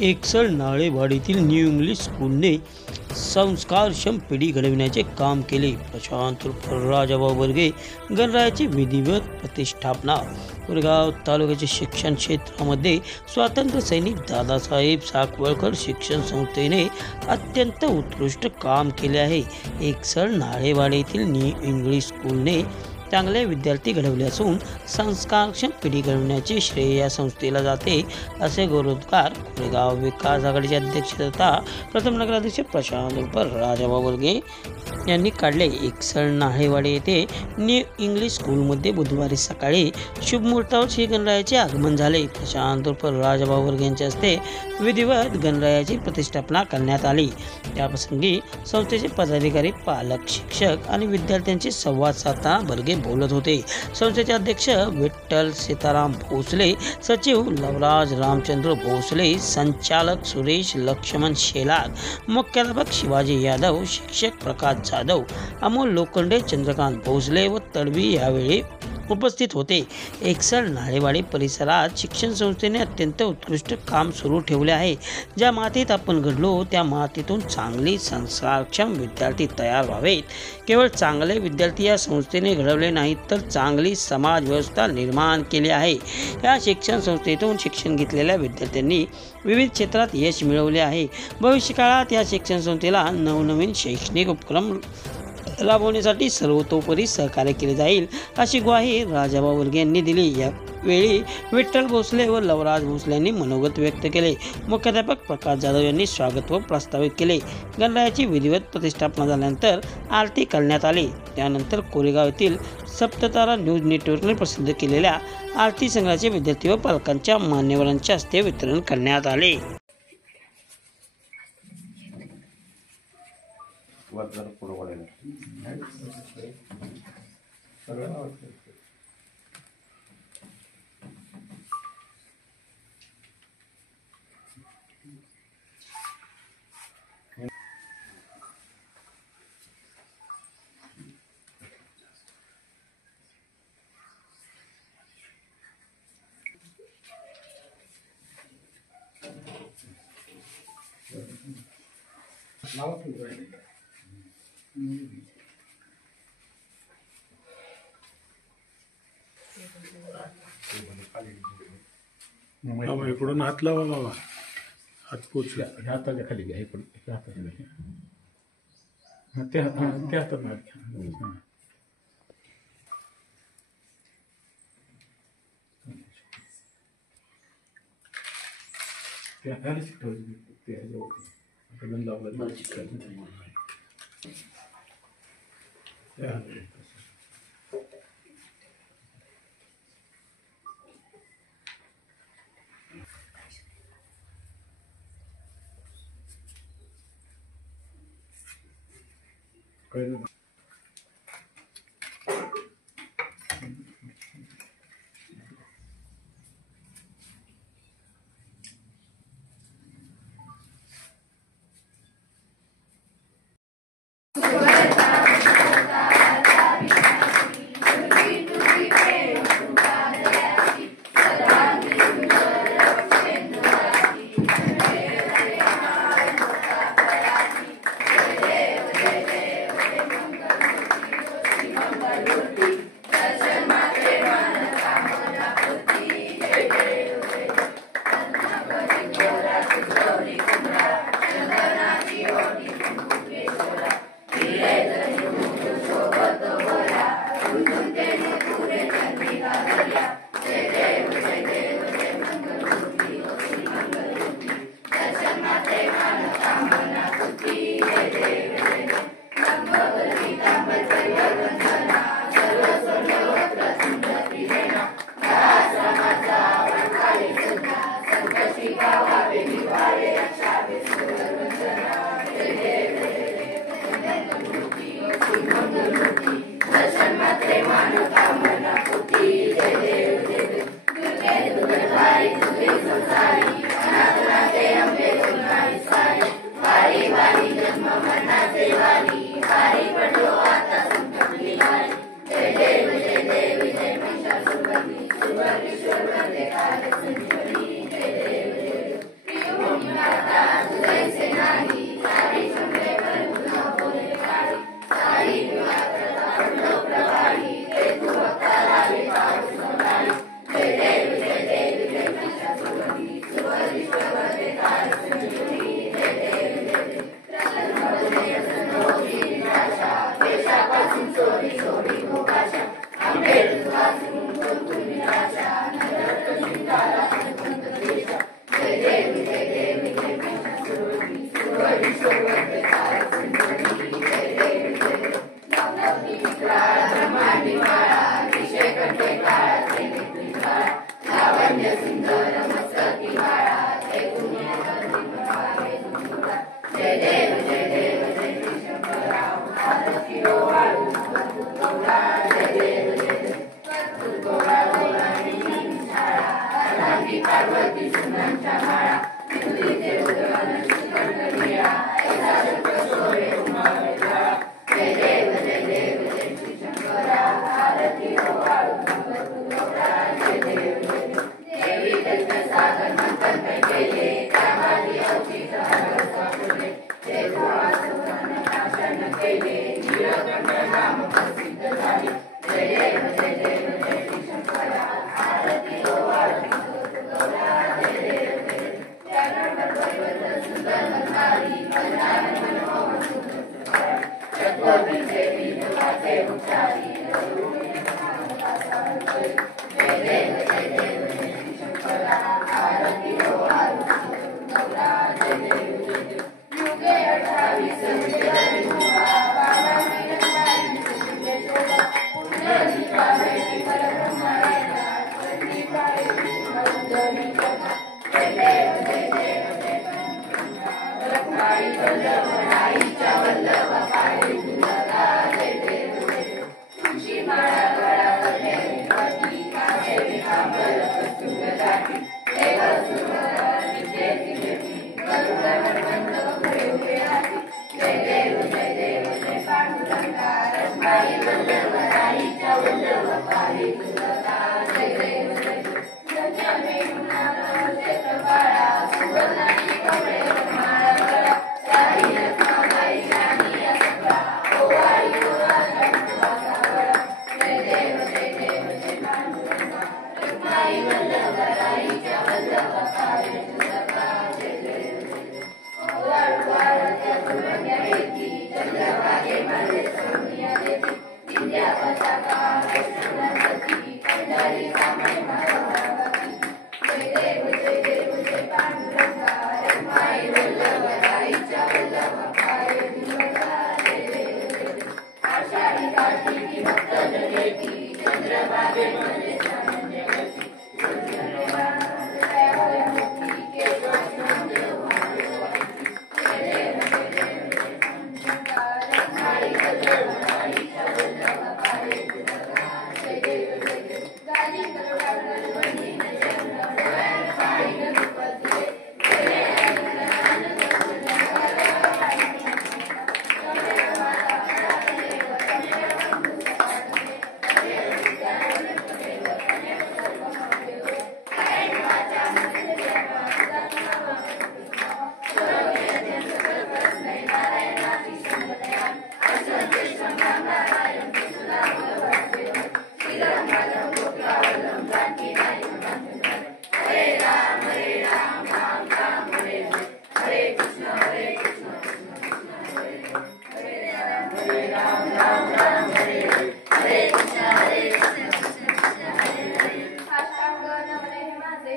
एकसळ नाळेवाडीतील new English स्कूलने संस्कारक्षम पिढी घडविण्याचे काम केले. प्रशांत राजाभाऊ वर्गे गणरायाची विधिवत प्रतिष्ठापना. कोरेगाव तालुक्याच्या शिक्षण क्षेत्रामध्ये स्वातंत्र्य सैनिक दादासाहेब साकवळकर शिक्षण संस्थेने अत्यंत उत्कृष्ट काम केले आहे. एकसळ नाळेवाडीतील न्यू इंग्लिश स्कूलने चांगले विद्यार्थी घडवले असून संस्कारक्षम पिढी घडवण्याचे श्रेय या संस्थेला जाते, असे गौरवोद्गार कोरेगाव विकास आघाडीचे अध्यक्ष तथा प्रथम नगराध्यक्ष प्रशांत राजाभाऊ वर्गे यांनी काढले. एकसळ नाळेवाडी येथे न्यू इंग्लिश स्कूलमध्ये बुधवारी सकाळी शुभमुहूर्तावर श्री गणरायाचे आगमन झाले. प्रशांत राजाभाऊ वर्गे यांच्या हस्ते विधिवत गणरायाची प्रतिष्ठापना करण्यात आली. त्याप्रसंगी संस्थेचे पदाधिकारी, पालक, शिक्षक आणि विद्यार्थ्यांशी संवाद साधताना वर्गे बोलत होते. संस्थेचे अध्यक्ष विठ्ठल सीताराम भोसले, सचिव लवराज रामचंद्र भोसले, संचालक सुरेश लक्ष्मण शेलार, मुख्याध्यापक शिवाजी यादव, शिक्षक प्रकाश जाधव, अमोल लोखंडे, चंद्रकांत भोसले व तडवी यावेळी उपस्थित होते. एकसळ नाळेवाडी परिसरात शिक्षण संस्थेने अत्यंत उत्कृष्ट काम सुरू ठेवले आहे. ज्या मातीत आपण घडलो त्या मातीतून चांगली संस्कारक्षम विद्यार्थी तयार व्हावेत. केवळ चांगले विद्यार्थी या संस्थेने घडवले नाहीत तर चांगली समाज व्यवस्था निर्माण केली आहे. या शिक्षण संस्थेतून शिक्षण घेतलेल्या विद्यार्थ्यांनी विविध क्षेत्रात यश मिळवले आहे. भविष्यकाळात या शिक्षण संस्थेला नवनवीन शैक्षणिक उपक्रम राबवण्यासाठी सर्वतोपरी सहकार्य केले जाईल, अशी ग्वाही राजाभाऊ वर्गे यांनी दिली. यावेळी विठ्ठल भोसले व लवराज भोसले यांनी मनोगत व्यक्त केले. मुख्याध्यापक प्रकाश जाधव यांनी स्वागत व प्रस्तावित केले. गणरायाची विधिवत प्रतिष्ठापना झाल्यानंतर आरती करण्यात आली. त्यानंतर कोरेगाव येथील सप्ततारा न्यूज नेटवर्कने प्रसिद्ध केलेल्या आरती संग्रहाचे विद्यार्थी व पालकांच्या मान्यवरांच्या हस्ते वितरण करण्यात आले. बाबा इकडून हात लावा, बाबा हात पोचला. हाताच्या खाली घ्या, इकडून हाताच्या खाली त्या हातात त्या खाली शिकवली त्या लावला कळलं.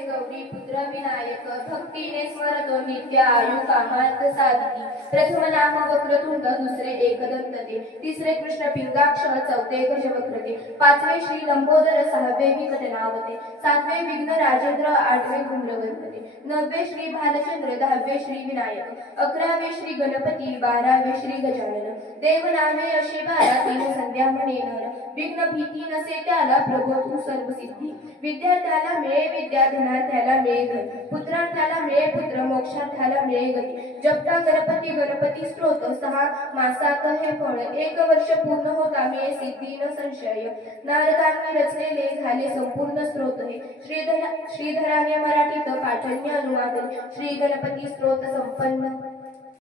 गौरी पुत्र विनायक भक्तीने स्मरतो नित्य आयु कामार्थ साधिकी. प्रथम नाम वक्रतुंड, दुसरे एकदंत ते, तिसरे कृष्ण पिंगाक्ष, चौथे गजवक्रते, पाचवे श्री लंबोदर, सहावे विकटनावते, सातवे विघ्न राजेंद्र, आठवे धूम्रगणपती, नववे श्री भालचंद्र, दहावे श्री विनायक, 11वे श्री गणपती, 12वे श्री गजानन. देवनामे अशी 12, तीन संध्या म्हणे नर. विघ्न भीती नसे त्याला, प्रभो तू सर्वसिद्धी. विद्यार्थ्याला मिळे विद्या, धनार्थ्याला मिळे धन, पुत्रार्थ्याला मिळे पुत्र, मोक्षार्थ्याला मिळे गती. जपता गणपती गणपती स्तोत्र, 6 मासात हे फळ, 1 वर्ष पूर्ण होता मिळे सिद्धी न संशय. नारदांनी रचलेले झाले संपूर्ण स्तोत्र हे. श्रीधराने मराठीत पाठण्य अनुवाद. श्री गणपती स्तोत्र संपन्न.